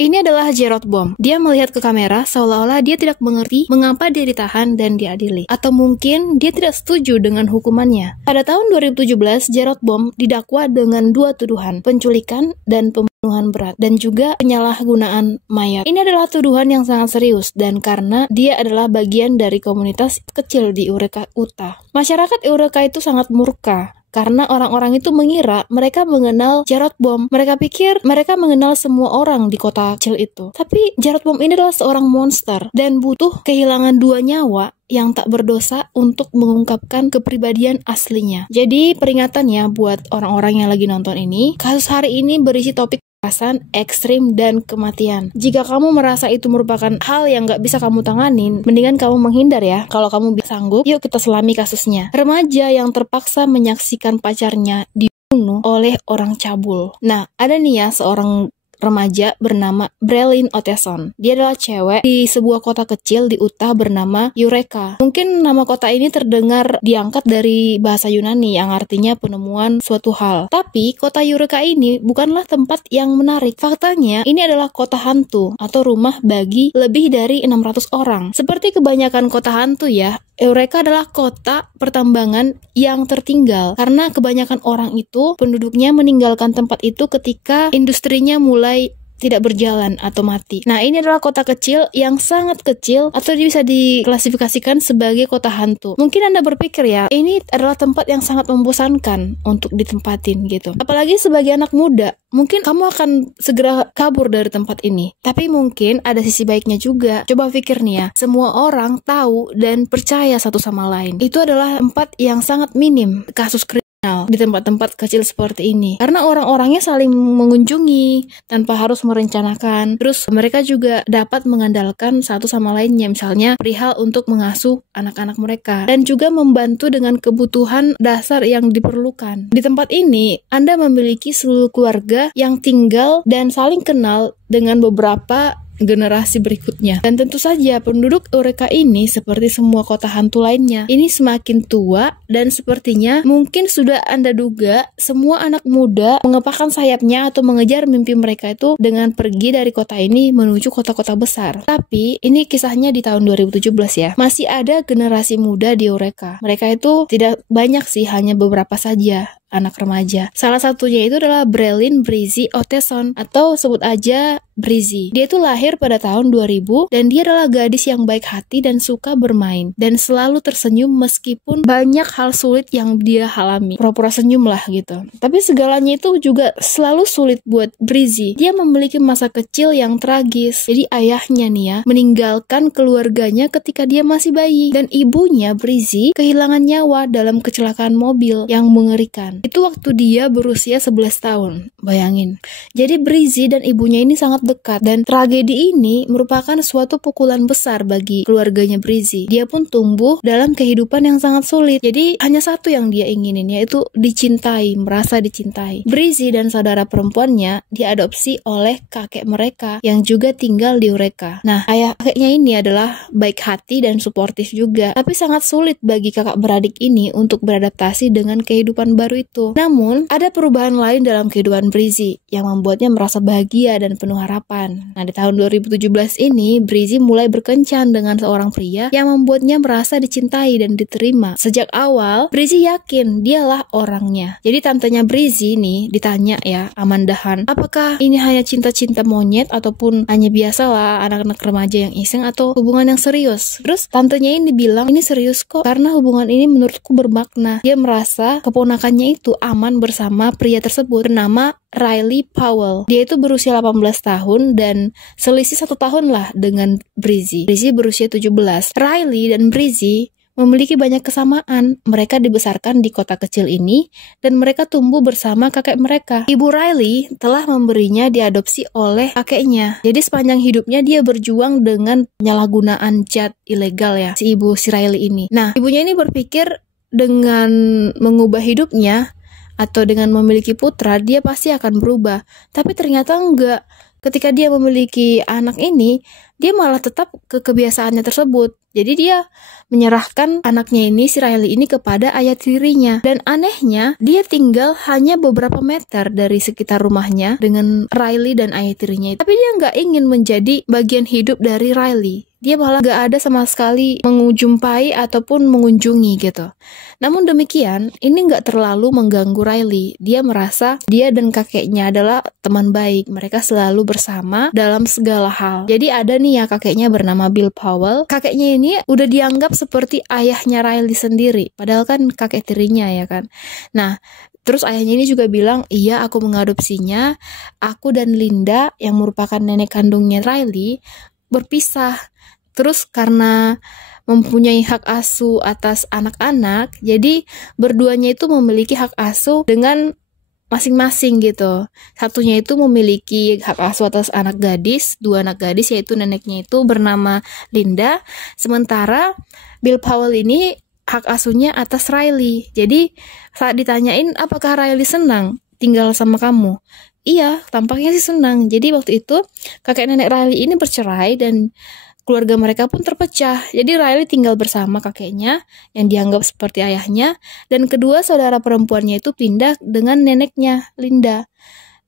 Ini adalah Jeroboam. Dia melihat ke kamera seolah-olah dia tidak mengerti mengapa dia ditahan dan diadili. Atau mungkin dia tidak setuju dengan hukumannya. Pada tahun 2017, Jeroboam didakwa dengan 2 tuduhan, penculikan dan pembunuhan berat, dan juga penyalahgunaan mayat. Ini adalah tuduhan yang sangat serius, dan karena dia adalah bagian dari komunitas kecil di Eureka, Utah. Masyarakat Eureka itu sangat murka. Karena orang-orang itu mengira mereka mengenal Jeroboam. Mereka pikir mereka mengenal semua orang di kota kecil itu. Tapi Jeroboam ini adalah seorang monster dan butuh kehilangan 2 nyawa yang tak berdosa untuk mengungkapkan kepribadian aslinya. Jadi peringatannya buat orang-orang yang lagi nonton ini, kasus hari ini berisi topik kekerasan, ekstrim, dan kematian. Jika kamu merasa itu merupakan hal yang gak bisa kamu tanganin, mendingan kamu menghindar ya. Kalau kamu bisa sanggup, yuk kita selami kasusnya. Remaja yang terpaksa menyaksikan pacarnya dibunuh oleh orang cabul. Nah, ada nih ya seorang remaja bernama Brelyn Oteson. Dia adalah cewek di sebuah kota kecil di Utah bernama Eureka. Mungkin nama kota ini terdengar diangkat dari bahasa Yunani yang artinya penemuan suatu hal. Tapi kota Eureka ini bukanlah tempat yang menarik. Faktanya, ini adalah kota hantu atau rumah bagi lebih dari 600 orang. Seperti kebanyakan kota hantu ya, Eureka adalah kota pertambangan yang tertinggal karena kebanyakan orang itu penduduknya meninggalkan tempat itu ketika industrinya mulai tidak berjalan atau mati. Nah, ini adalah kota kecil yang sangat kecil atau bisa diklasifikasikan sebagai kota hantu. Mungkin Anda berpikir ya, ini adalah tempat yang sangat membosankan untuk ditempatin gitu. Apalagi sebagai anak muda, mungkin kamu akan segera kabur dari tempat ini. Tapi mungkin ada sisi baiknya juga. Coba pikir nih ya, semua orang tahu dan percaya satu sama lain. Itu adalah tempat yang sangat minim kasus di tempat-tempat kecil seperti ini. Karena orang-orangnya saling mengunjungi tanpa harus merencanakan. Terus mereka juga dapat mengandalkan satu sama lainnya, misalnya perihal untuk mengasuh anak-anak mereka dan juga membantu dengan kebutuhan dasar yang diperlukan. Di tempat ini, Anda memiliki seluruh keluarga yang tinggal dan saling kenal dengan beberapa generasi berikutnya. Dan tentu saja penduduk Eureka ini seperti semua kota hantu lainnya, ini semakin tua dan sepertinya mungkin sudah Anda duga semua anak muda mengepakkan sayapnya atau mengejar mimpi mereka itu dengan pergi dari kota ini menuju kota-kota besar. Tapi ini kisahnya di tahun 2017 ya. Masih ada generasi muda di Eureka. Mereka itu tidak banyak sih, hanya beberapa saja anak remaja. Salah satunya itu adalah Brelyn Brizzy Oteson atau sebut aja Brizzy. Dia itu lahir pada tahun 2000 dan dia adalah gadis yang baik hati dan suka bermain dan selalu tersenyum meskipun banyak hal sulit yang dia alami. Pura-pura senyum lah gitu. Tapi segalanya itu juga selalu sulit buat Brizzy. Dia memiliki masa kecil yang tragis. Jadi ayahnya nih ya meninggalkan keluarganya ketika dia masih bayi dan ibunya Brizzy kehilangan nyawa dalam kecelakaan mobil yang mengerikan. Itu waktu dia berusia 11 tahun. Bayangin. Jadi Brizzy dan ibunya ini sangat dekat dan tragedi ini merupakan suatu pukulan besar bagi keluarganya Brizzy. Dia pun tumbuh dalam kehidupan yang sangat sulit. Jadi hanya satu yang dia inginin, yaitu dicintai, merasa dicintai. Brizzy dan saudara perempuannya diadopsi oleh kakek mereka yang juga tinggal di Eureka. Nah, ayah kakeknya ini adalah baik hati dan suportif juga. Tapi sangat sulit bagi kakak beradik ini untuk beradaptasi dengan kehidupan baru itu. Namun, ada perubahan lain dalam kehidupan Brizzy yang membuatnya merasa bahagia dan penuh harapan. Nah, di tahun 2017 ini, Brizzy mulai berkencan dengan seorang pria yang membuatnya merasa dicintai dan diterima. Sejak awal, Brizzy yakin dialah orangnya. Jadi tantenya Brizzy nih ditanya ya, Amanda Han, apakah ini hanya cinta-cinta monyet ataupun hanya biasalah anak-anak remaja yang iseng atau hubungan yang serius? Terus tantenya ini bilang, ini serius kok karena hubungan ini menurutku bermakna. Dia merasa keponakannya itu aman bersama pria tersebut bernama Riley Powell. Dia itu berusia 18 tahun dan selisih 1 tahun lah dengan Brizzy. Brizzy berusia 17. Riley dan Brizzy memiliki banyak kesamaan. Mereka dibesarkan di kota kecil ini dan mereka tumbuh bersama kakek mereka. Ibu Riley telah memberinya diadopsi oleh kakeknya. Jadi sepanjang hidupnya dia berjuang dengan penyalahgunaan zat ilegal ya, si Riley ini. Nah, ibunya ini berpikir dengan mengubah hidupnya atau dengan memiliki putra, dia pasti akan berubah. Tapi ternyata enggak. Ketika dia memiliki anak ini, dia malah tetap ke kebiasaannya tersebut. Jadi dia menyerahkan anaknya ini, si Riley ini, kepada ayah tirinya. Dan anehnya, dia tinggal hanya beberapa meter dari sekitar rumahnya dengan Riley dan ayah tirinya. Tapi dia nggak ingin menjadi bagian hidup dari Riley. Dia malah gak ada sama sekali menjumpai ataupun mengunjungi gitu. Namun demikian, ini gak terlalu mengganggu Riley. Dia merasa dia dan kakeknya adalah teman baik. Mereka selalu bersama dalam segala hal. Jadi ada nih ya kakeknya bernama Bill Powell. Kakeknya ini udah dianggap seperti ayahnya Riley sendiri. Padahal kan kakek tirinya ya kan. Nah, terus ayahnya ini juga bilang, iya aku mengadopsinya. Aku dan Linda yang merupakan nenek kandungnya Riley berpisah. Terus karena mempunyai hak asuh atas anak-anak, jadi berduanya itu memiliki hak asuh dengan masing-masing gitu. Satunya itu memiliki hak asuh atas anak gadis, 2 anak gadis, yaitu neneknya itu bernama Linda. Sementara Bill Powell ini hak asuhnya atas Riley. Jadi saat ditanyain apakah Riley senang tinggal sama kamu? Iya, tampaknya sih senang. Jadi waktu itu kakek nenek Riley ini bercerai dan keluarga mereka pun terpecah. Jadi Riley tinggal bersama kakeknya yang dianggap seperti ayahnya, dan kedua saudara perempuannya itu pindah dengan neneknya, Linda.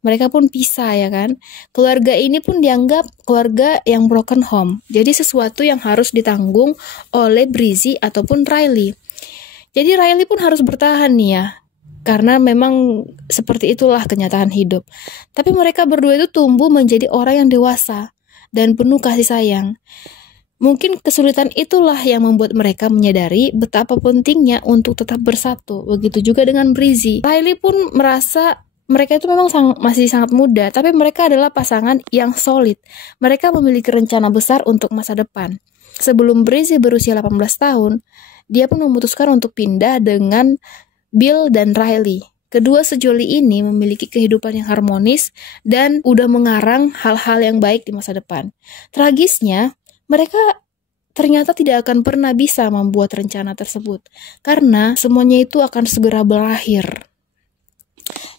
Mereka pun pisah ya kan. Keluarga ini pun dianggap keluarga yang broken home. Jadi sesuatu yang harus ditanggung oleh Brizzy ataupun Riley. Jadi Riley pun harus bertahan nih ya. Karena memang seperti itulah kenyataan hidup. Tapi mereka berdua itu tumbuh menjadi orang yang dewasa dan penuh kasih sayang. Mungkin kesulitan itulah yang membuat mereka menyadari betapa pentingnya untuk tetap bersatu. Begitu juga dengan Brizzy. Riley pun merasa mereka itu memang masih sangat muda, tapi mereka adalah pasangan yang solid. Mereka memiliki rencana besar untuk masa depan. Sebelum Brizzy berusia 18 tahun, dia pun memutuskan untuk pindah dengan Bill dan Riley. Kedua sejoli ini memiliki kehidupan yang harmonis dan udah mengarang hal-hal yang baik di masa depan. Tragisnya, mereka ternyata tidak akan pernah bisa membuat rencana tersebut karena semuanya itu akan segera berakhir.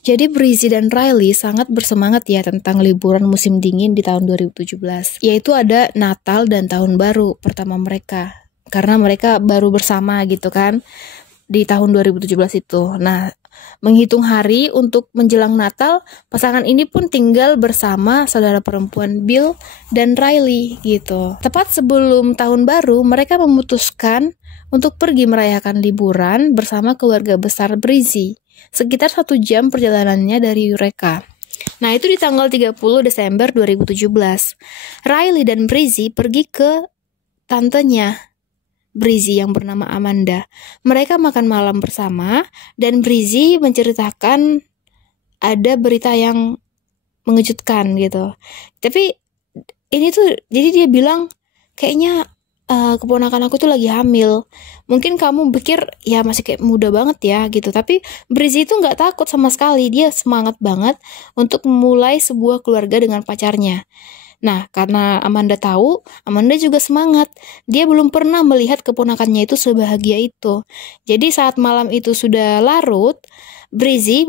Jadi Brizzy dan Riley sangat bersemangat ya tentang liburan musim dingin di tahun 2017, yaitu ada Natal dan Tahun Baru pertama mereka. Karena mereka baru bersama gitu kan di tahun 2017 itu. Nah, menghitung hari untuk menjelang Natal, pasangan ini pun tinggal bersama saudara perempuan Bill dan Riley gitu. Tepat sebelum tahun baru, mereka memutuskan untuk pergi merayakan liburan bersama keluarga besar Brizzy. Sekitar 1 jam perjalanannya dari Eureka. Nah, itu di tanggal 30 Desember 2017. Riley dan Brizzy pergi ke tantenya Brizzy yang bernama Amanda. Mereka makan malam bersama dan Brizzy menceritakan ada berita yang mengejutkan gitu. Tapi ini tuh, jadi dia bilang kayaknya keponakan aku tuh lagi hamil. Mungkin kamu pikir ya masih kayak muda banget ya gitu. Tapi Brizzy itu nggak takut sama sekali. Dia semangat banget untuk memulai sebuah keluarga dengan pacarnya. Nah, karena Amanda tahu, Amanda juga semangat. Dia belum pernah melihat keponakannya itu sebahagia itu. Jadi saat malam itu sudah larut, Brizzy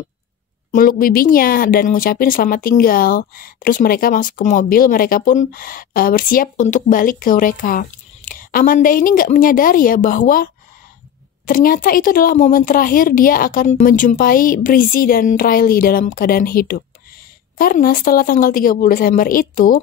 meluk bibinya dan ngucapin selamat tinggal. Terus mereka masuk ke mobil, mereka pun bersiap untuk balik ke Eureka. Amanda ini nggak menyadari ya bahwa ternyata itu adalah momen terakhir dia akan menjumpai Brizzy dan Riley dalam keadaan hidup. Karena setelah tanggal 30 Desember itu,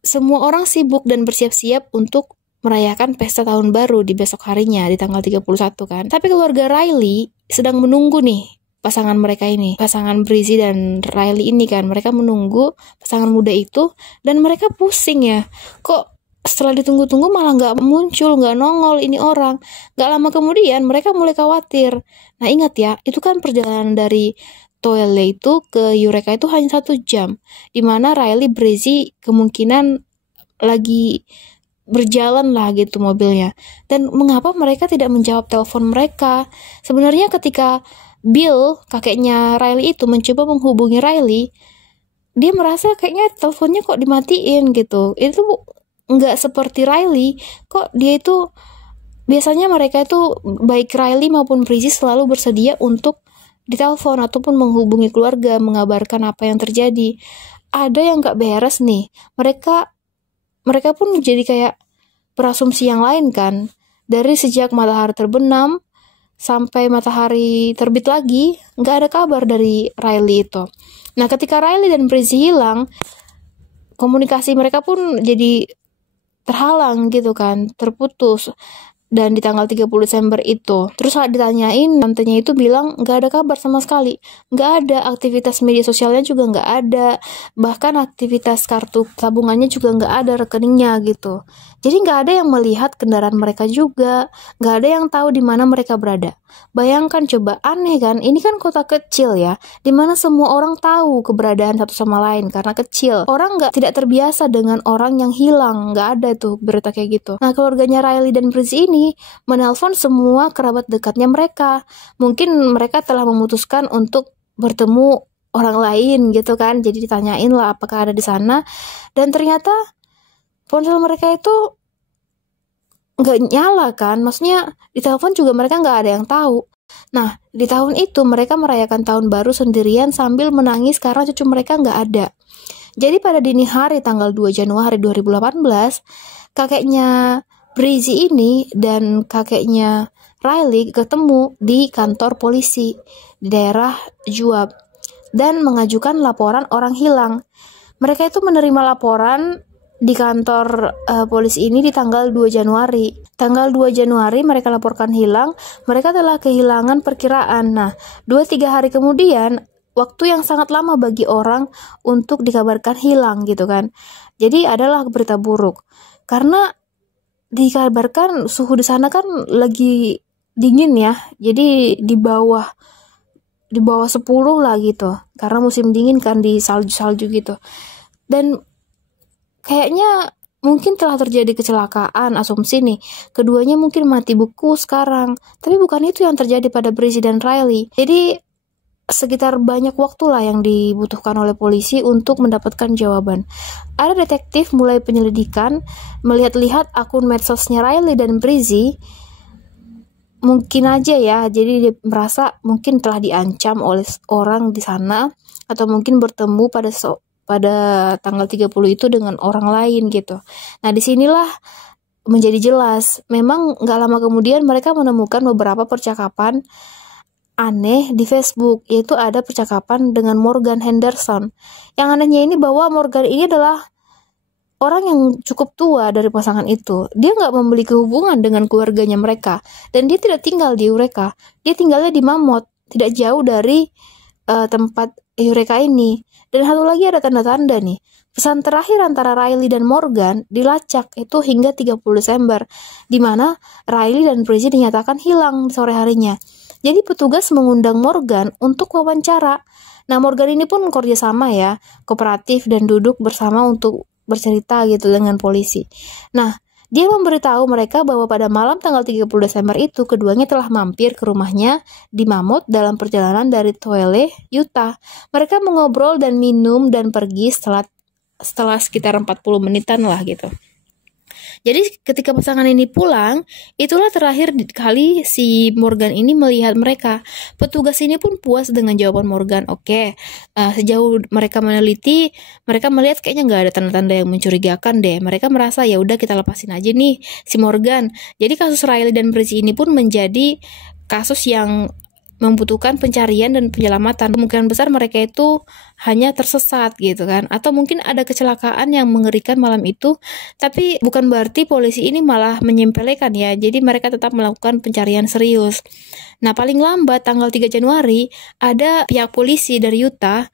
semua orang sibuk dan bersiap-siap untuk merayakan pesta tahun baru di besok harinya, di tanggal 31 kan. Tapi keluarga Riley sedang menunggu nih pasangan mereka ini, pasangan Brizzy dan Riley ini kan. Mereka menunggu pasangan muda itu dan mereka pusing ya. Kok setelah ditunggu-tunggu malah nggak muncul, nggak nongol ini orang. Nggak lama kemudian mereka mulai khawatir. Nah ingat ya, itu kan perjalanan dari Toile itu ke Eureka itu hanya 1 jam, dimana Riley Brizzy kemungkinan lagi berjalan lah gitu mobilnya. Dan mengapa mereka tidak menjawab telepon mereka? Sebenarnya ketika Bill, kakeknya Riley itu mencoba menghubungi Riley, dia merasa kayaknya teleponnya kok dimatiin gitu. Itu nggak seperti Riley, kok dia itu biasanya mereka itu baik Riley maupun Brizzy selalu bersedia untuk ditelepon ataupun menghubungi keluarga, mengabarkan apa yang terjadi. Ada yang gak beres nih. Mereka pun jadi kayak berasumsi yang lain kan. Dari sejak matahari terbenam sampai matahari terbit lagi, nggak ada kabar dari Riley itu. Nah, ketika Riley dan Breezy hilang, komunikasi mereka pun jadi terhalang gitu kan, terputus. Dan di tanggal 30 Desember itu, terus saat ditanyain, tantenya itu bilang nggak ada kabar sama sekali, nggak ada, aktivitas media sosialnya juga nggak ada, bahkan aktivitas kartu tabungannya juga nggak ada rekeningnya gitu. Jadi nggak ada yang melihat kendaraan mereka juga, nggak ada yang tahu di mana mereka berada. Bayangkan coba, aneh kan, ini kan kota kecil ya, di mana semua orang tahu keberadaan satu sama lain karena kecil. Orang tidak terbiasa dengan orang yang hilang, nggak ada tuh berita kayak gitu. Nah, keluarganya Riley dan Breezy ini menelpon semua kerabat dekatnya mereka. Mungkin mereka telah memutuskan untuk bertemu orang lain gitu kan. Jadi ditanyain lah apakah ada di sana. Dan ternyata ponsel mereka itu nggak nyala kan. Maksudnya di telepon juga mereka nggak ada yang tahu. Nah, di tahun itu mereka merayakan tahun baru sendirian sambil menangis karena cucu mereka nggak ada. Jadi pada dini hari tanggal 2 Januari 2018, kakeknya Breezy ini dan kakeknya Riley ketemu di kantor polisi di daerah Juab dan mengajukan laporan orang hilang. Mereka itu menerima laporan di kantor polisi ini di tanggal 2 Januari. Tanggal 2 Januari mereka laporkan hilang, mereka telah kehilangan perkiraan. Nah, 2-3 hari kemudian, waktu yang sangat lama bagi orang untuk dikabarkan hilang gitu kan. Jadi adalah berita buruk. Karena dikabarkan suhu di sana kan lagi dingin ya, jadi di bawah 10 lah gitu, karena musim dingin kan, di salju gitu. Dan kayaknya mungkin telah terjadi kecelakaan, asumsi nih, keduanya mungkin mati beku sekarang. Tapi bukan itu yang terjadi pada Breezy dan Riley. Jadi sekitar banyak waktu lah yang dibutuhkan oleh polisi untuk mendapatkan jawaban. Ada detektif mulai penyelidikan, melihat-lihat akun medsosnya Riley dan Breezy. Mungkin aja ya, jadi dia merasa mungkin telah diancam oleh orang di sana, atau mungkin bertemu pada tanggal 30 itu dengan orang lain gitu. Nah, disinilah menjadi jelas. Memang gak lama kemudian mereka menemukan beberapa percakapan aneh di Facebook, yaitu ada percakapan dengan Morgan Henderson. Yang anehnya ini bahwa Morgan ini adalah orang yang cukup tua dari pasangan itu. Dia nggak memiliki hubungan dengan keluarganya mereka, dan dia tidak tinggal di Eureka. Dia tinggalnya di Mammoth, tidak jauh dari tempat Eureka ini. Dan satu lagi ada tanda-tanda nih. Pesan terakhir antara Riley dan Morgan dilacak itu hingga 30 Desember, di mana Riley dan Breezy dinyatakan hilang sore harinya. Jadi petugas mengundang Morgan untuk wawancara. Nah, Morgan ini pun kerjasama ya, kooperatif dan duduk bersama untuk bercerita gitu dengan polisi. Nah, dia memberitahu mereka bahwa pada malam tanggal 30 Desember itu keduanya telah mampir ke rumahnya di Mammoth dalam perjalanan dari Tualatin, Utah. Mereka mengobrol dan minum dan pergi setelah sekitar 40 menitan lah gitu. Jadi ketika pasangan ini pulang, itulah terakhir kali si Morgan ini melihat mereka. Petugas ini pun puas dengan jawaban Morgan. Oke, sejauh mereka meneliti, mereka melihat kayaknya nggak ada tanda-tanda yang mencurigakan deh. Mereka merasa ya udah kita lepasin aja nih si Morgan. Jadi kasus Riley dan Breezy ini pun menjadi kasus yang membutuhkan pencarian dan penyelamatan. Kemungkinan besar mereka itu hanya tersesat gitu kan, atau mungkin ada kecelakaan yang mengerikan malam itu. Tapi bukan berarti polisi ini malah menyempelekan ya. Jadi mereka tetap melakukan pencarian serius. Nah, paling lambat tanggal 3 Januari ada pihak polisi dari Utah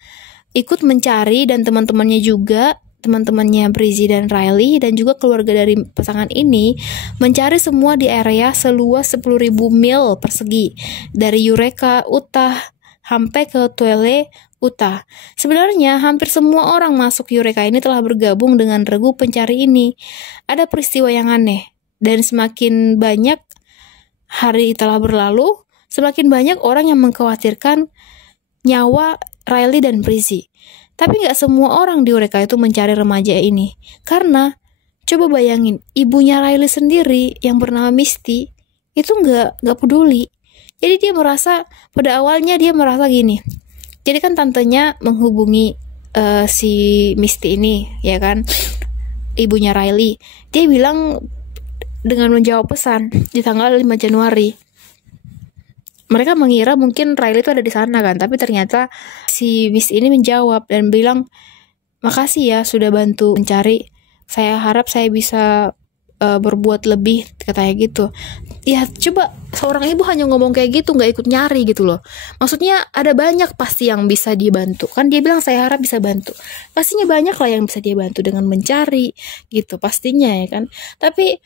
ikut mencari, dan teman-temannya Breezy dan Riley dan juga keluarga dari pasangan ini mencari semua di area seluas 10.000 mil persegi dari Eureka, Utah sampai ke Tualatin, Utah. Sebenarnya hampir semua orang masuk Eureka ini telah bergabung dengan regu pencari ini. Ada peristiwa yang aneh, dan semakin banyak hari telah berlalu, semakin banyak orang yang mengkhawatirkan nyawa Riley dan Breezy. Tapi gak semua orang di Eureka itu mencari remaja ini. Karena, coba bayangin, ibunya Riley sendiri yang bernama Misty, itu gak peduli. Jadi pada awalnya dia merasa gini. Jadi kan tantenya menghubungi si Misty ini, ya kan, ibunya Riley. Dia bilang dengan menjawab pesan di tanggal 5 Januari. Mereka mengira mungkin Riley itu ada di sana kan, tapi ternyata si Misty ini menjawab dan bilang, "Makasih ya sudah bantu mencari. Saya harap saya bisa berbuat lebih," katanya gitu. Ya coba seorang ibu hanya ngomong kayak gitu, nggak ikut nyari gitu loh. Maksudnya ada banyak pasti yang bisa dia bantu. Kan dia bilang saya harap bisa bantu. Pastinya banyak lah yang bisa dia bantu dengan mencari gitu, pastinya ya kan. Tapi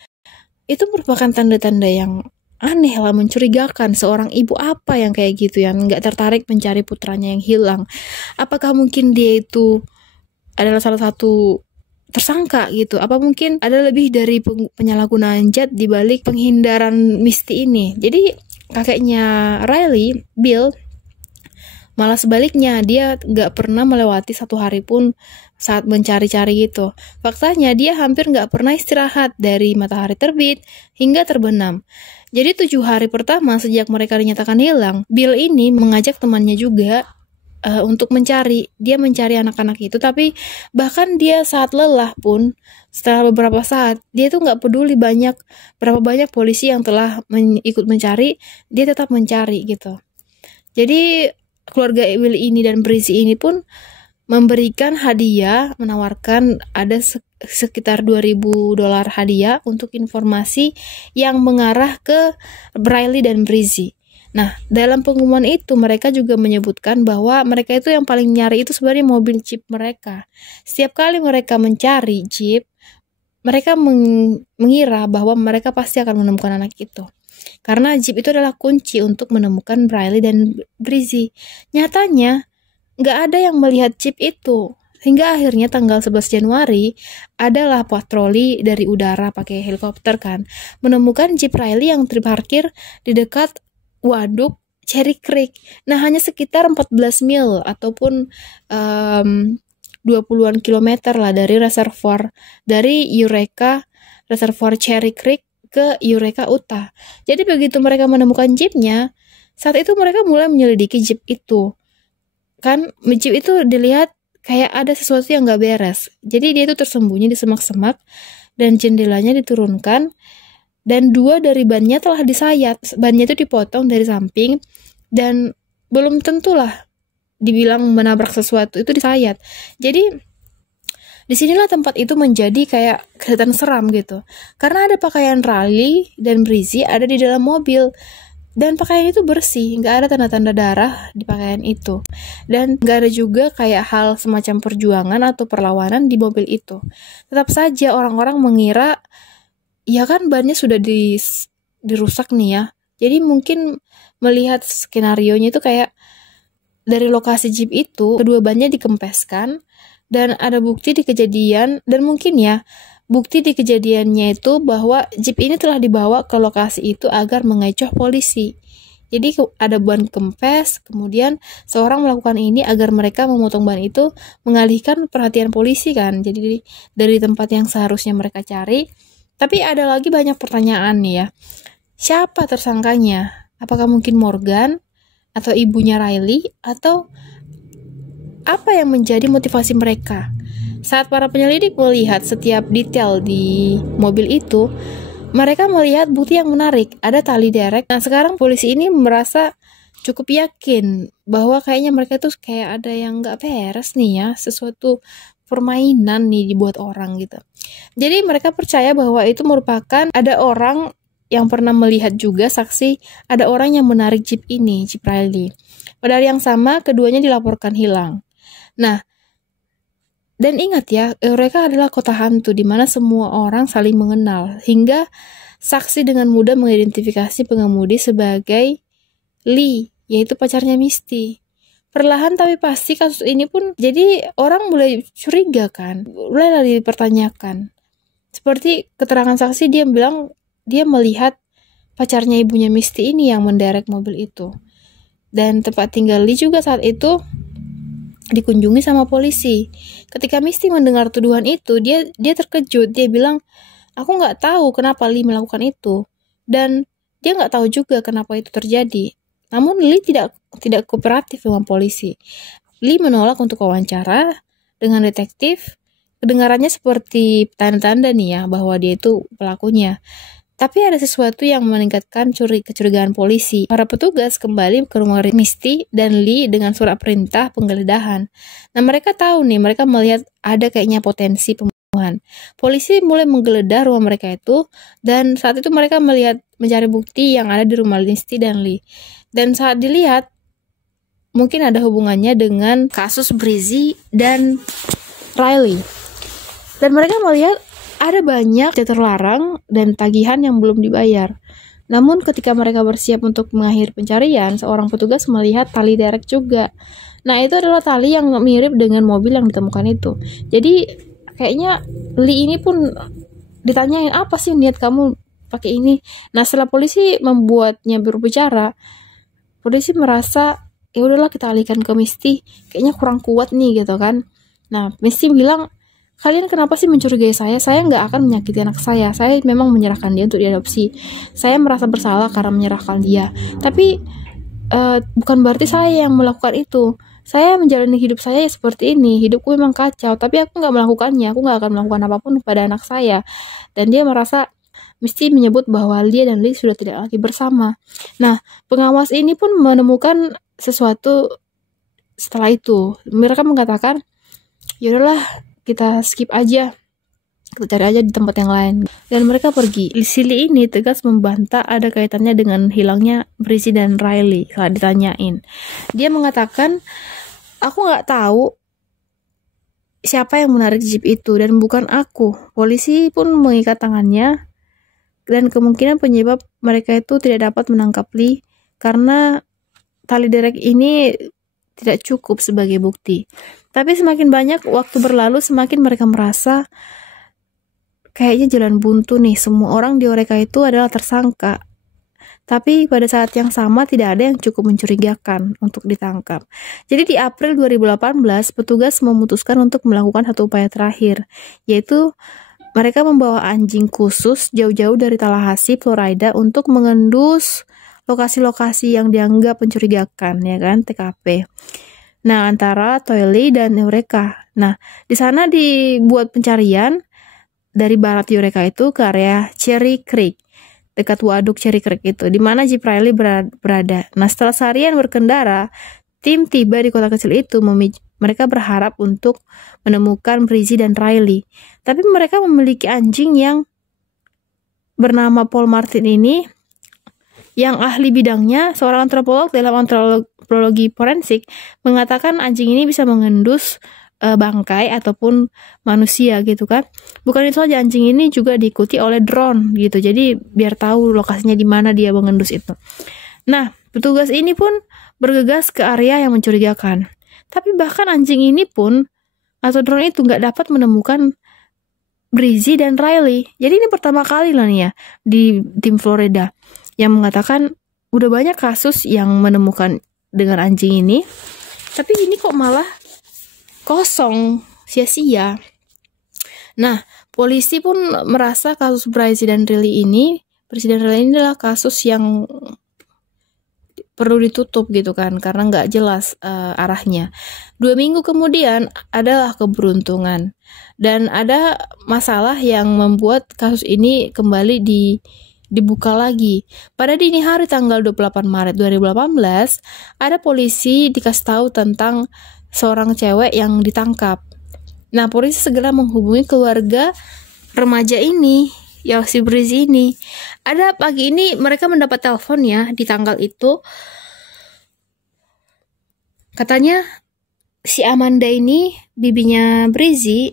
itu merupakan tanda-tanda yang aneh lah, mencurigakan. Seorang ibu apa yang kayak gitu, yang nggak tertarik mencari putranya yang hilang? Apakah mungkin dia itu adalah salah satu tersangka gitu? Apa mungkin ada lebih dari penyalahgunaan zat di balik penghindaran Misty ini? Jadi kakeknya Riley, Bill, malah sebaliknya, dia nggak pernah melewati satu hari pun saat mencari-cari gitu. Faktanya dia hampir nggak pernah istirahat dari matahari terbit hingga terbenam. Jadi 7 hari pertama sejak mereka dinyatakan hilang, Bill ini mengajak temannya juga untuk mencari. Dia mencari anak-anak itu, tapi bahkan dia saat lelah pun, setelah beberapa saat, dia tuh nggak peduli berapa banyak polisi yang telah ikut mencari, dia tetap mencari gitu. Jadi keluarga Will ini dan Brizzy ini pun memberikan hadiah, menawarkan ada sekitar $2.000 hadiah untuk informasi yang mengarah ke Riley dan Brizzy. Nah, dalam pengumuman itu mereka juga menyebutkan bahwa mereka itu yang paling nyari itu sebenarnya mobil Jeep mereka. Setiap kali mereka mencari Jeep, mereka mengira bahwa mereka pasti akan menemukan anak itu. Karena Jeep itu adalah kunci untuk menemukan Riley dan Brizzy. Nyatanya, nggak ada yang melihat Jeep itu. Hingga akhirnya tanggal 11 Januari, adalah patroli dari udara pakai helikopter kan, menemukan Jeep Riley yang terparkir di dekat waduk Cherry Creek. Nah, hanya sekitar 14 mil ataupun 20-an kilometer lah dari Eureka Reservoir Cherry Creek ke Eureka, Utah. Jadi begitu mereka menemukan Jeepnya, saat itu mereka mulai menyelidiki Jeep itu. Kan Jeep itu dilihat kayak ada sesuatu yang gak beres. Jadi dia itu tersembunyi di semak-semak dan jendelanya diturunkan dan 2 dari bannya telah disayat. Bannya itu dipotong dari samping dan belum tentulah dibilang menabrak sesuatu, itu disayat. Jadi disinilah tempat itu menjadi kayak kelihatan seram gitu. Karena ada pakaian Riley dan Brizzy ada di dalam mobil. Dan pakaian itu bersih, nggak ada tanda-tanda darah di pakaian itu. Dan nggak ada juga kayak hal semacam perjuangan atau perlawanan di mobil itu. Tetap saja orang-orang mengira, ya kan bannya sudah dirusak nih ya. Jadi mungkin melihat skenario-nya itu kayak dari lokasi Jeep itu, kedua bannya dikempeskan, dan ada bukti di kejadian, dan mungkin ya, bukti di kejadiannya itu bahwa Jeep ini telah dibawa ke lokasi itu agar mengecoh polisi. Jadi ada ban kempes, kemudian seorang melakukan ini agar mereka memotong ban itu, mengalihkan perhatian polisi kan. Jadi dari tempat yang seharusnya mereka cari. Tapi ada lagi banyak pertanyaan nih ya. Siapa tersangkanya? Apakah mungkin Morgan? Atau ibunya Riley? Atau apa yang menjadi motivasi mereka? Saat para penyelidik melihat setiap detail di mobil itu, mereka melihat bukti yang menarik, ada tali derek. Nah, sekarang polisi ini merasa cukup yakin bahwa kayaknya mereka tuh kayak ada yang gak beres nih ya, sesuatu permainan nih dibuat orang gitu. Jadi mereka percaya bahwa itu merupakan ada orang yang pernah melihat juga saksi, ada orang yang menarik Jeep ini, Jeep Riley. Pada hari yang sama, keduanya dilaporkan hilang. Nah, dan ingat ya, Eureka adalah kota hantu di mana semua orang saling mengenal, hingga saksi dengan mudah mengidentifikasi pengemudi sebagai Lee, yaitu pacarnya Misty. Perlahan tapi pasti kasus ini pun jadi orang mulai curiga kan, mulai dipertanyakan. Seperti keterangan saksi, dia bilang dia melihat pacarnya ibunya Misty ini yang menderek mobil itu. Dan tempat tinggal Lee juga saat itu dikunjungi sama polisi. Ketika Misty mendengar tuduhan itu, dia terkejut. Dia bilang, aku nggak tahu kenapa Lee melakukan itu, dan dia nggak tahu juga kenapa itu terjadi. Namun Lee tidak kooperatif dengan polisi. Lee menolak untuk wawancara dengan detektif. Kedengarannya seperti tanda-tanda nih ya bahwa dia itu pelakunya. Tapi ada sesuatu yang meningkatkan kecurigaan polisi. Para petugas kembali ke rumah Misty dan Lee dengan surat perintah penggeledahan. Nah, mereka tahu nih, mereka melihat ada kayaknya potensi pembunuhan. Polisi mulai menggeledah rumah mereka itu, dan saat itu mereka mencari bukti yang ada di rumah Misty dan Lee. Dan saat dilihat, mungkin ada hubungannya dengan kasus Breezy dan Riley. Dan mereka melihat ada banyak terlarang dan tagihan yang belum dibayar. Namun ketika mereka bersiap untuk mengakhiri pencarian, seorang petugas melihat tali derek juga. Nah, itu adalah tali yang mirip dengan mobil yang ditemukan itu. Jadi kayaknya Lee ini pun ditanyain, apa sih niat kamu pakai ini? Nah, setelah polisi membuatnya berbicara, polisi merasa ya udahlah kita alihkan ke Misty, kayaknya kurang kuat nih gitu kan. Nah, Misty bilang, kalian kenapa sih mencurigai saya? Saya nggak akan menyakiti anak saya. Saya memang menyerahkan dia untuk diadopsi. Saya merasa bersalah karena menyerahkan dia. Tapi bukan berarti saya yang melakukan itu. Saya menjalani hidup saya ya seperti ini. Hidupku memang kacau, tapi aku nggak melakukannya. Aku nggak akan melakukan apapun kepada anak saya. Dan dia merasa Misty menyebut bahwa Lee dan Lee sudah tidak lagi bersama. Nah, pengawas ini pun menemukan sesuatu setelah itu. Mereka mengatakan, yaudahlah, kita skip aja, kita cari aja di tempat yang lain. Dan mereka pergi. Silly ini tegas membantah ada kaitannya dengan hilangnya Breezy dan Riley saat ditanyain. Dia mengatakan, aku nggak tahu siapa yang menarik jeep itu dan bukan aku. Polisi pun mengikat tangannya dan kemungkinan penyebab mereka itu tidak dapat menangkap Lee karena tali derek ini tidak cukup sebagai bukti. Tapi semakin banyak waktu berlalu, semakin mereka merasa kayaknya jalan buntu nih. Semua orang di Eureka itu adalah tersangka. Tapi pada saat yang sama tidak ada yang cukup mencurigakan untuk ditangkap. Jadi di April 2018, petugas memutuskan untuk melakukan satu upaya terakhir, yaitu mereka membawa anjing khusus jauh-jauh dari Tallahassee, Florida untuk mengendus lokasi-lokasi yang dianggap mencurigakan, ya kan, TKP. Nah, antara Toyle dan Eureka. Nah, di sana dibuat pencarian dari barat Eureka itu ke area Cherry Creek, dekat waduk Cherry Creek itu, di mana Jeep Riley berada. Nah, setelah seharian berkendara, tim tiba di kota kecil itu. Mereka berharap untuk menemukan Breezy dan Riley. Tapi mereka memiliki anjing yang bernama Paul Martin ini, yang ahli bidangnya, seorang antropolog dalam antropologi forensik, mengatakan anjing ini bisa mengendus bangkai ataupun manusia gitu kan. Bukan itu saja, anjing ini juga diikuti oleh drone gitu. Jadi biar tahu lokasinya di mana dia mengendus itu. Nah, petugas ini pun bergegas ke area yang mencurigakan. Tapi bahkan anjing ini pun atau drone itu nggak dapat menemukan Breezy dan Riley. Jadi ini pertama kali lah nih ya di tim Florida yang mengatakan udah banyak kasus yang menemukan dengan anjing ini, tapi ini kok malah kosong, sia-sia. Nah, polisi pun merasa kasus Breezy dan Riley ini adalah kasus yang perlu ditutup gitu kan, karena nggak jelas arahnya. 2 minggu kemudian adalah keberuntungan, dan ada masalah yang membuat kasus ini kembali dibuka lagi. Pada dini hari tanggal 28 Maret 2018, ada polisi dikasih tahu tentang seorang cewek yang ditangkap. Nah, polisi segera menghubungi keluarga remaja ini, ya si Breezy ini. Ada pagi ini mereka mendapat telepon ya di tanggal itu. Katanya si Amanda ini, bibinya Breezy,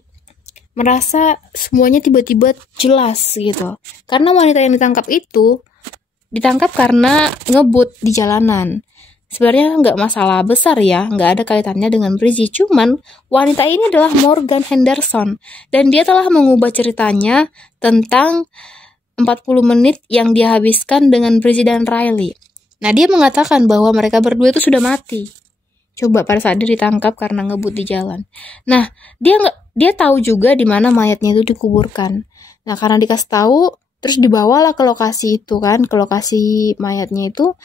merasa semuanya tiba-tiba jelas gitu. Karena wanita yang ditangkap itu ditangkap karena ngebut di jalanan. Sebenarnya nggak masalah besar ya, nggak ada kaitannya dengan Breezy. Cuman wanita ini adalah Morgan Henderson, dan dia telah mengubah ceritanya tentang 40 menit yang dia habiskan dengan Breezy dan Riley. Nah, dia mengatakan bahwa mereka berdua itu sudah mati. Coba pada saat dia ditangkap karena ngebut di jalan. Nah, dia tahu juga di mana mayatnya itu dikuburkan. Nah, karena dikasih tahu, terus dibawalah ke lokasi itu kan, ke lokasi mayatnya itu.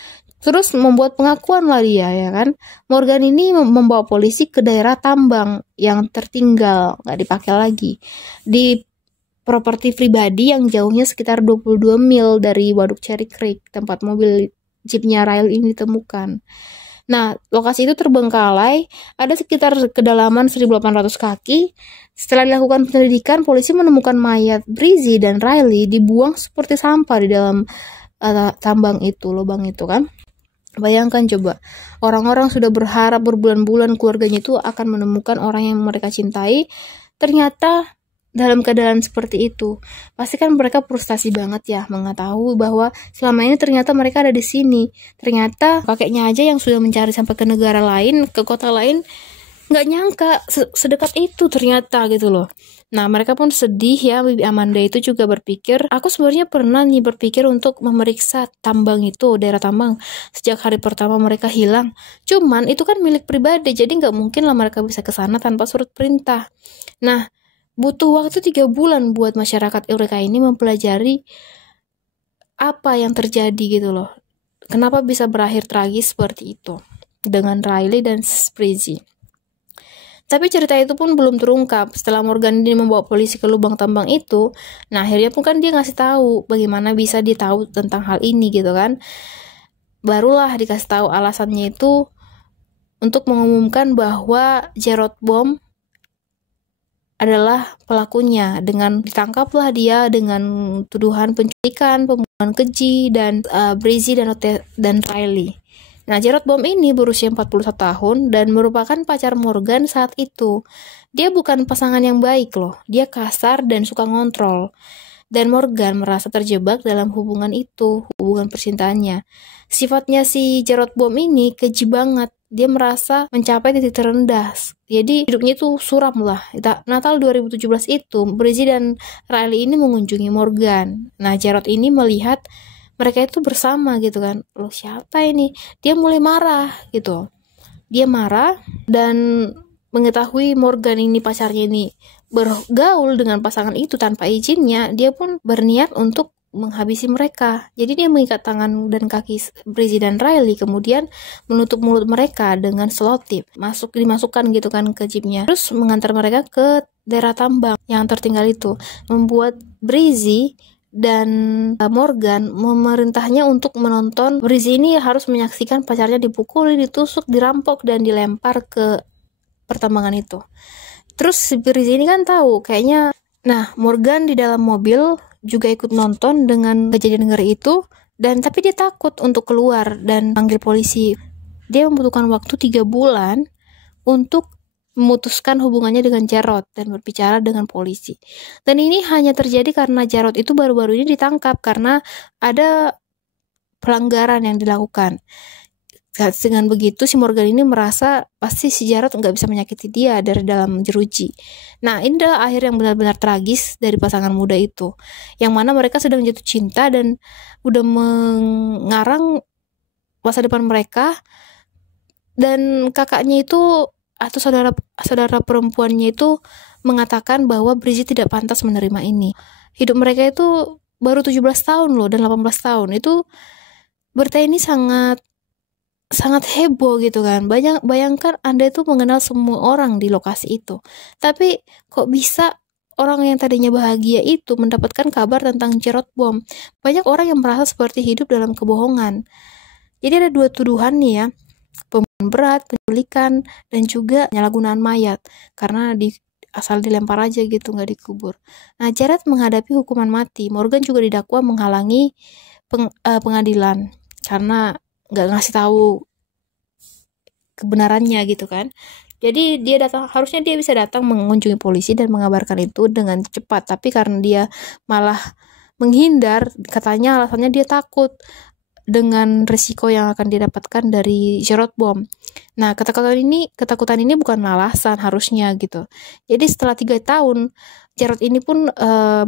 Terus membuat pengakuan lah dia, ya kan. Morgan ini membawa polisi ke daerah tambang yang tertinggal, nggak dipakai lagi. Di properti pribadi yang jauhnya sekitar 22 mil dari Waduk Cherry Creek, tempat mobil jeepnya Riley ini ditemukan. Nah, lokasi itu terbengkalai, ada sekitar kedalaman 1.800 kaki. Setelah dilakukan penyelidikan, polisi menemukan mayat Brizzy dan Riley dibuang seperti sampah di dalam lubang itu kan. Bayangkan coba, orang-orang sudah berharap berbulan-bulan keluarganya itu akan menemukan orang yang mereka cintai, ternyata dalam keadaan seperti itu. Pasti kan mereka frustasi banget ya, mengetahui bahwa selama ini ternyata mereka ada di sini. Ternyata kakeknya aja yang sudah mencari sampai ke negara lain, ke kota lain, nggak nyangka sedekat itu ternyata gitu loh. Nah, mereka pun sedih ya. Bibi Amanda itu juga berpikir, aku sebenarnya pernah nih berpikir untuk memeriksa tambang itu, daerah tambang, sejak hari pertama mereka hilang. Cuman itu kan milik pribadi, jadi nggak mungkin lah mereka bisa ke sana tanpa surat perintah. Nah, butuh waktu 3 bulan buat masyarakat Eureka ini mempelajari apa yang terjadi gitu loh. Kenapa bisa berakhir tragis seperti itu dengan Riley dan Brizzy. Tapi cerita itu pun belum terungkap. Setelah Morgan ini membawa polisi ke lubang tambang itu, nah akhirnya pun kan dia ngasih tahu bagaimana bisa dia tahu tentang hal ini gitu kan. Barulah dikasih tahu alasannya itu untuk mengumumkan bahwa Gerard Bohm adalah pelakunya. Dengan ditangkaplah dia dengan tuduhan penculikan, pembunuhan keji, dan Brizzy dan Riley. Nah, Gerard Bohm ini berusia 41 tahun dan merupakan pacar Morgan saat itu. Dia bukan pasangan yang baik loh, dia kasar dan suka ngontrol. Dan Morgan merasa terjebak dalam hubungan itu, hubungan percintaannya. Sifatnya si Gerard Bohm ini keji banget, dia merasa mencapai titik terendah. Jadi hidupnya itu suram lah. Natal 2017 itu, Brizzy dan Riley ini mengunjungi Morgan. Nah, Gerard ini melihat mereka itu bersama gitu kan. Loh, siapa ini? Dia mulai marah gitu. Dia marah dan mengetahui Morgan ini pacarnya ini bergaul dengan pasangan itu tanpa izinnya, dia pun berniat untuk menghabisi mereka. Jadi dia mengikat tangan dan kaki Brizzy dan Riley, kemudian menutup mulut mereka dengan selotip, dimasukkan gitu kan ke jeepnya, terus mengantar mereka ke daerah tambang yang tertinggal itu, membuat Brizzy dan Morgan memerintahnya untuk menonton. Brizzy ini harus menyaksikan pacarnya dipukuli, ditusuk, dirampok, dan dilempar ke pertambangan itu. Terus si Brizzy ini kan tahu kayaknya. Nah, Morgan di dalam mobil juga ikut nonton dengan kejadian ngeri itu, dan tapi dia takut untuk keluar dan panggil polisi. Dia membutuhkan waktu 3 bulan untuk memutuskan hubungannya dengan Gerard dan berbicara dengan polisi. Dan ini hanya terjadi karena Gerard itu baru-baru ini ditangkap karena ada pelanggaran yang dilakukan. Dengan begitu si Morgan ini merasa pasti si Gerard nggak bisa menyakiti dia dari dalam jeruji. Nah, ini adalah akhir yang benar-benar tragis dari pasangan muda itu, yang mana mereka sedang jatuh cinta dan udah mengarang masa depan mereka. Dan kakaknya itu atau saudara perempuannya itu mengatakan bahwa Brizzy tidak pantas menerima ini. Hidup mereka itu baru 17 tahun loh dan 18 tahun. Itu berita ini sangat heboh gitu kan. Bayangkan Anda itu mengenal semua orang di lokasi itu. Tapi kok bisa orang yang tadinya bahagia itu mendapatkan kabar tentang Gerard Bohm? Banyak orang yang merasa seperti hidup dalam kebohongan. Jadi ada 2 tuduhan nih ya. Pembunuhan berat, penculikan, dan juga penyalahgunaan mayat karena asal dilempar aja gitu, nggak dikubur. Nah, Gerard menghadapi hukuman mati. Morgan juga didakwa menghalangi pengadilan karena nggak ngasih tahu kebenarannya gitu kan. Jadi harusnya dia bisa datang mengunjungi polisi dan mengabarkan itu dengan cepat, tapi karena dia malah menghindar, katanya alasannya dia takut dengan risiko yang akan didapatkan dari Gerard Bohm. Nah, ketakutan ini bukan alasan harusnya gitu. Jadi setelah 3 tahun, Gerard ini pun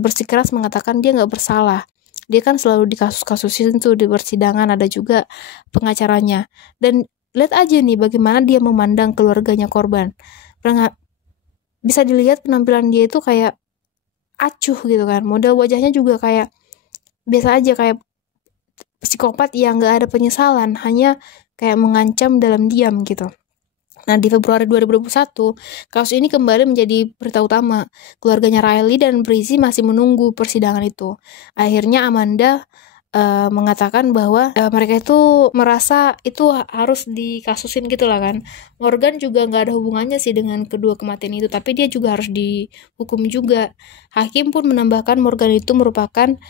bersikeras mengatakan dia nggak bersalah. Dia kan selalu di kasus-kasus itu, di persidangan ada juga pengacaranya. Dan lihat aja nih bagaimana dia memandang keluarganya korban. Bisa dilihat penampilan dia itu kayak acuh gitu kan. Model wajahnya juga kayak biasa aja, kayak psikopat yang gak ada penyesalan, hanya kayak mengancam dalam diam gitu. Nah, di Februari 2021, kasus ini kembali menjadi berita utama. Keluarganya Riley dan Brizzy masih menunggu persidangan itu. Akhirnya Amanda mengatakan bahwa mereka itu merasa itu harus dikasusin gitu lah kan. Morgan juga nggak ada hubungannya sih dengan kedua kematian itu, tapi dia juga harus dihukum juga. Hakim pun menambahkan Morgan itu merupakan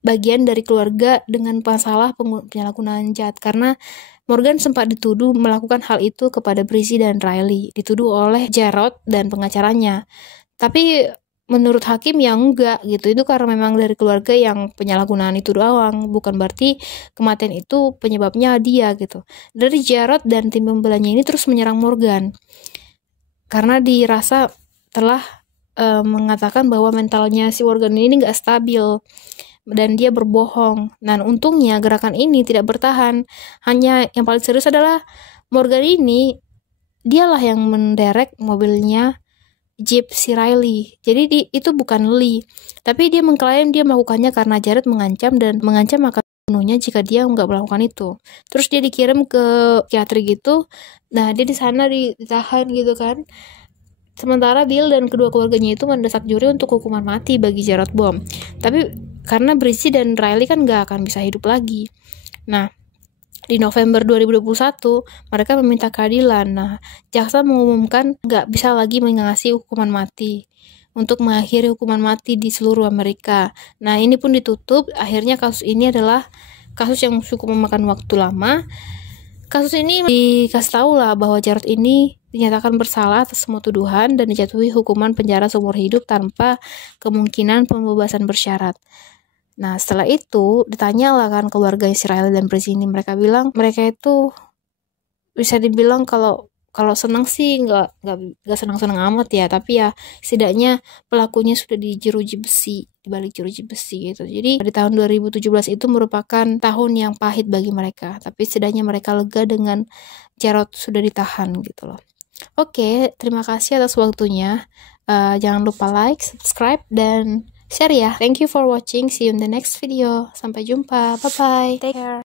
bagian dari keluarga dengan masalah penyalahgunaan jahat, karena Morgan sempat dituduh melakukan hal itu kepada Brizzy dan Riley, dituduh oleh Jarrod dan pengacaranya. Tapi menurut hakim ya enggak gitu, itu karena memang dari keluarga yang penyalahgunaan itu doang, bukan berarti kematian itu penyebabnya dia gitu. Dari Jarrod dan tim pembelanya ini terus menyerang Morgan karena dirasa telah mengatakan bahwa mentalnya si Morgan ini nggak stabil dan dia berbohong. Dan untungnya gerakan ini tidak bertahan. Hanya yang paling serius adalah Morgan ini, dialah yang menderek mobilnya Jeep si Riley. Jadi itu bukan Lee, tapi dia mengklaim dia melakukannya karena Jared mengancam akan bunuhnya jika dia nggak melakukan itu. Terus dia dikirim ke psikiatri gitu. Nah, dia di sana ditahan gitu kan. Sementara Bill dan kedua keluarganya itu mendesak juri untuk hukuman mati bagi Jarrod Bohm. Tapi karena Brizzy dan Riley kan nggak akan bisa hidup lagi. Nah, di November 2021, mereka meminta keadilan. Nah, jaksa mengumumkan nggak bisa lagi mengasih hukuman mati untuk mengakhiri hukuman mati di seluruh Amerika. Nah, ini pun ditutup. Akhirnya kasus ini adalah kasus yang cukup memakan waktu lama. Kasus ini dikasih tahu lah bahwa Jarrod ini dinyatakan bersalah atas semua tuduhan dan dijatuhi hukuman penjara seumur hidup tanpa kemungkinan pembebasan bersyarat. Nah, setelah itu ditanya lah kan keluarga Israel dan Brizzy ini, mereka bilang mereka itu bisa dibilang kalau senang sih nggak senang-senang amat ya, tapi ya setidaknya pelakunya sudah dijeruji besi, dibalik jeruji besi gitu. Jadi di tahun 2017 itu merupakan tahun yang pahit bagi mereka, tapi setidaknya mereka lega dengan Jarrod sudah ditahan gitu loh. Oke, terima kasih atas waktunya. Jangan lupa like, subscribe, dan share ya. Thank you for watching. See you in the next video. Sampai jumpa. Bye-bye. Take care.